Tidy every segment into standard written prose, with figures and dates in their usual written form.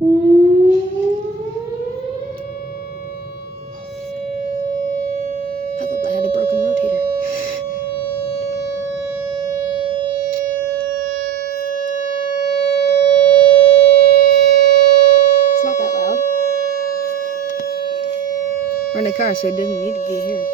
I thought that had a broken rotator. It's not that loud. We're in a car, so it doesn't need to be here.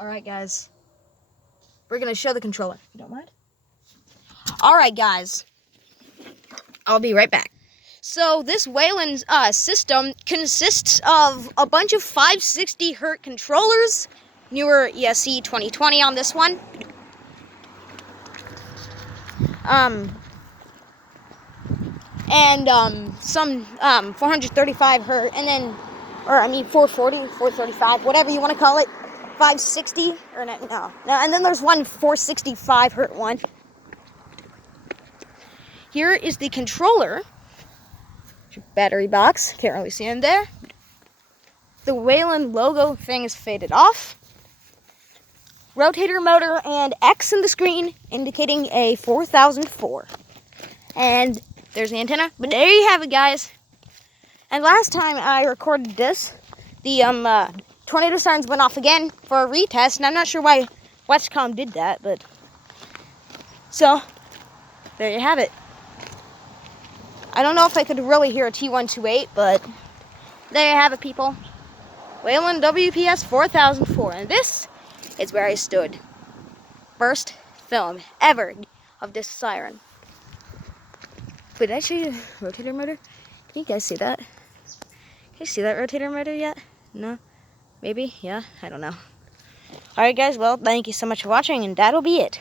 Alright guys, we're gonna show the controller. You don't mind? Alright guys, I'll be right back. So this Whelen system consists of a bunch of 560 Hz controllers, newer ESC 2020 on this one. Some 435 Hz, and then, 440, 435, whatever you want to call it. 560, or no, and then there's one 465 Hz one. Here is the controller. Battery box, can't really see in there. The Whelen logo thing is faded off. Rotator motor and X in the screen indicating a 4004. And there's the antenna. But there you have it, guys. And last time I recorded this, the tornado sirens went off again for a retest, and I'm not sure why WestCom did that, but so there you have it. I don't know if I could really hear a T128, but there you have it, people. Whelen WPS 4004, and this is where I stood. First film ever of this siren. Wait, did I show you the rotator motor? Can you guys see that? Can you see that rotator motor yet? No? Maybe? Yeah? I don't know. Alright guys, well, thank you so much for watching, and that'll be it.